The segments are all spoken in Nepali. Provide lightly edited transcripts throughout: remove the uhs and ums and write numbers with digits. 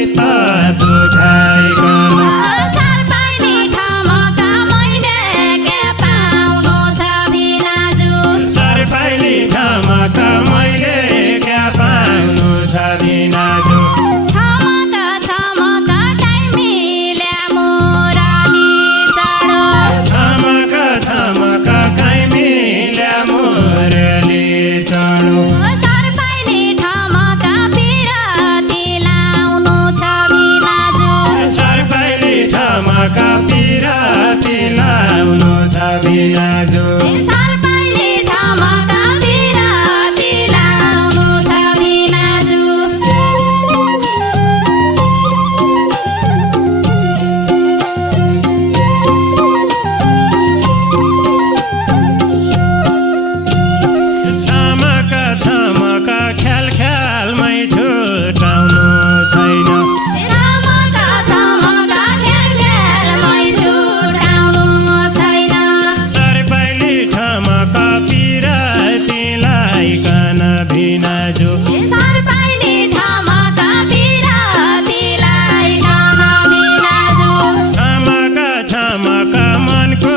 चित्त दुखाइकन सरपाइली ठमका मैले के पाउनु छ भिनाजु सरपाइली ठमका मैले क्या पाउनु छ भिनाजु छमका छमका टाइमिल्या मुरली चढो छमका छमका काइमिल्या मुरली चढो सरपाइली ठमका पिराती लाउनु छ भिनाजु सरपाइली ठमका पिराती लाउनु छ भिनाजु सरपाइली ठमका पिराती लाउनु छ भिनाजु छमका छमका ख्याल ख्यालमै छुटाउनु छैन छमका छमका ख्याल ख्यालमै छुटाउनु छैन सरपाइली ठमका पिरातीलाई कन भिनाजु सरपाइली ठमका पिरातीलाई कन भिनाजु छमका छमका मनको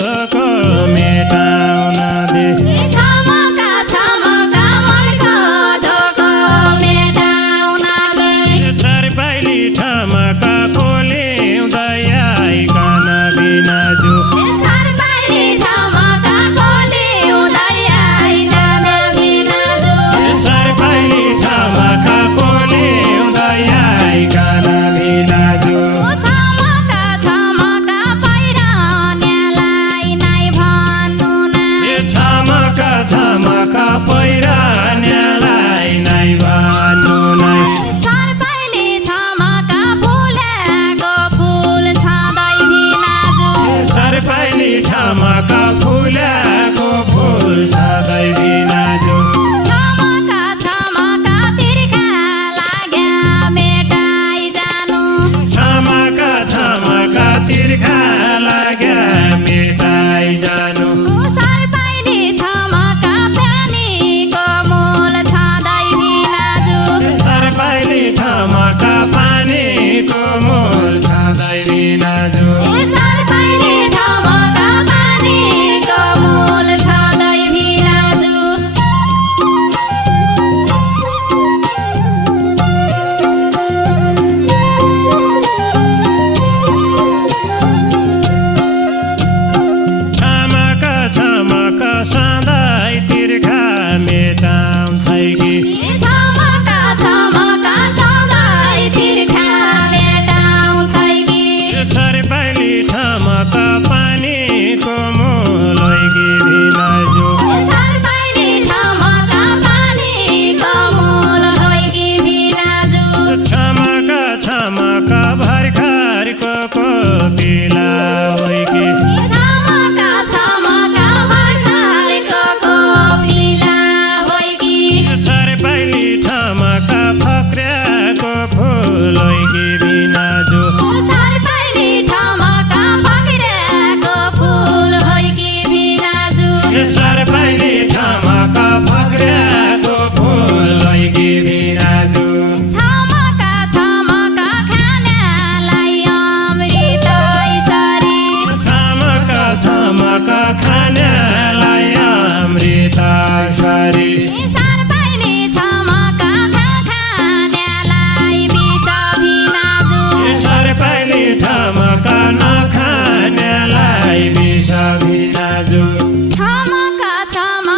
धोको मेटाउन दे छमका छमका मनको धोको मेटाउन दे सरपाइली ठमका कोल्याउँदै आइकन भिनाजु सरपाइली ठमका कोल्याउँदै आइजान भिनाजु सरपाइली ठमका कोल्याउँदै आइकन भिनाजु छमका छमका पहिरन्यालाई नै भन्नु ना छमका छमका पहिरन्यालाई नै भन्नु नै सरपाइली ठमका फुलेको फुल छँदै भिनाजु सरपाइली ठमका फुलेको फुल छँदै भिनाजु छमका छमका तिर्खा लाग्या मेटाइ जानु छमका छमका तिर्खा लाग्या मेटाइ जानु सरपाइली ठमका पानीको मूल छँदै भिनाजु सरपाइली ठमका पानीको मोल छँदै भिनाजु सरपाइली ठमका पानीको मूल छँदै भिनाजु छमका छमका सधैँ तिर्खा मेटाउँछ कि छमका छमका सधैँ तिर्खा मेटाउँछ कि सरपाइली ठमका पानीको मोल कि भिनाजु सरपाइली ठमका पानीको मूल होइ कि भिनाजु छमका छमका भर्खरको कोपिला होइ कि छमका छमका भर्खरको कोपिला होइ कि सरपाइली ठमका फक्र्याको फुल होइ कि भिनाजु सरपाइली ठमका फक्रेको फुल होइ कि भिनाजु सरपाइली ठमका फक्र्याको फुल होइ कि भिनाजु छमका छमका खानालाई अमृत सरी छमका छमका खानालाई अमृत सरी सरपाइली छमका खानालाई विष भिनाजु सरपाइली ठमका नखानेलाई विष भिनाजु छमका छमका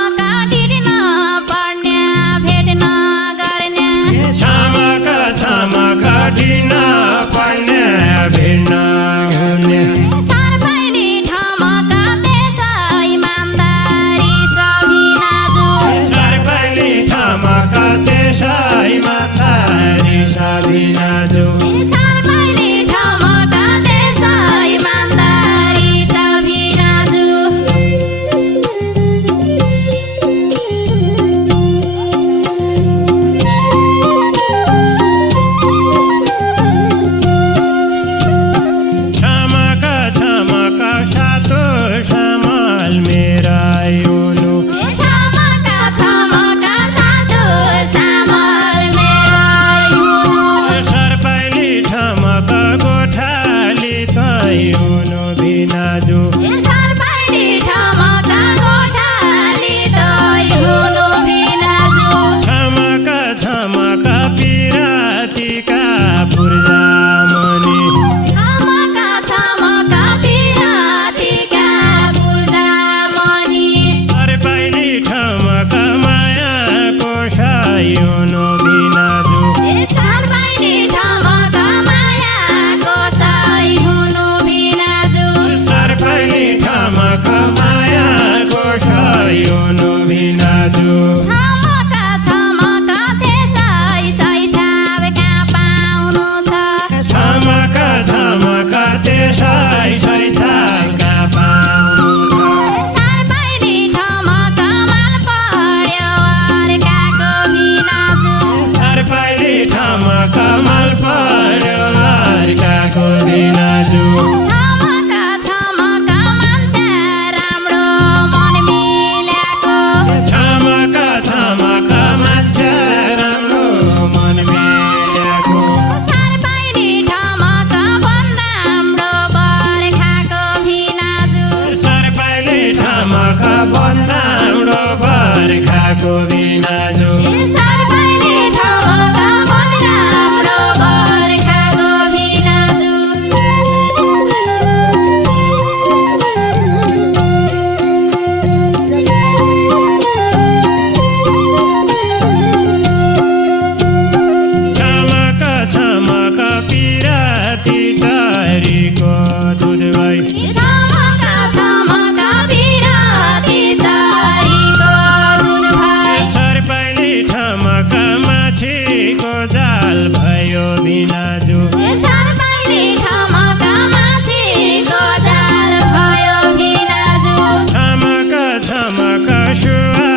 राम्रो बर्खाको बिनाजु सर्पैले ठमका मन राम्रो बर्खाको भिनाजु छमक पिराती चरीको दुध भई छमका छमका बिराती चरीको दुध भई सर्पैले ठमक माछीको जाल भयो बिनाजु सर्पैले ठमका माछीको जाल भयो भिनाजु छमक छमक सुवा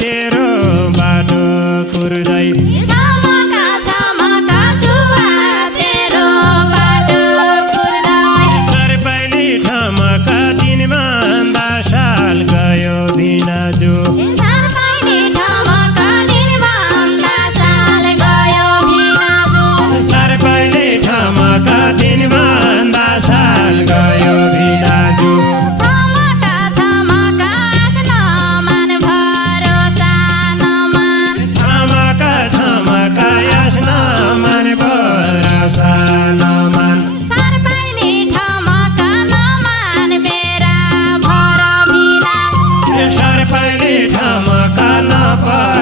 तेरो बाटो कुर्दै छमका छमका सुवा तेरो बाटो कुर्दै सर्पैले ठमक दिनभन्दा साल गयो बिनाजु सर्पैले ठमका दिनभन्दा साल गयो भिनाजु सर्पैले ठमक दिनभन्दा साल गयो बिनाजु छमका छमका नमान भरोसा नमान छमक छमक यस नमान भरोसा नमान सर्पैले ठमका नमान बेरा भर भिना सर्पैले ठमक नपर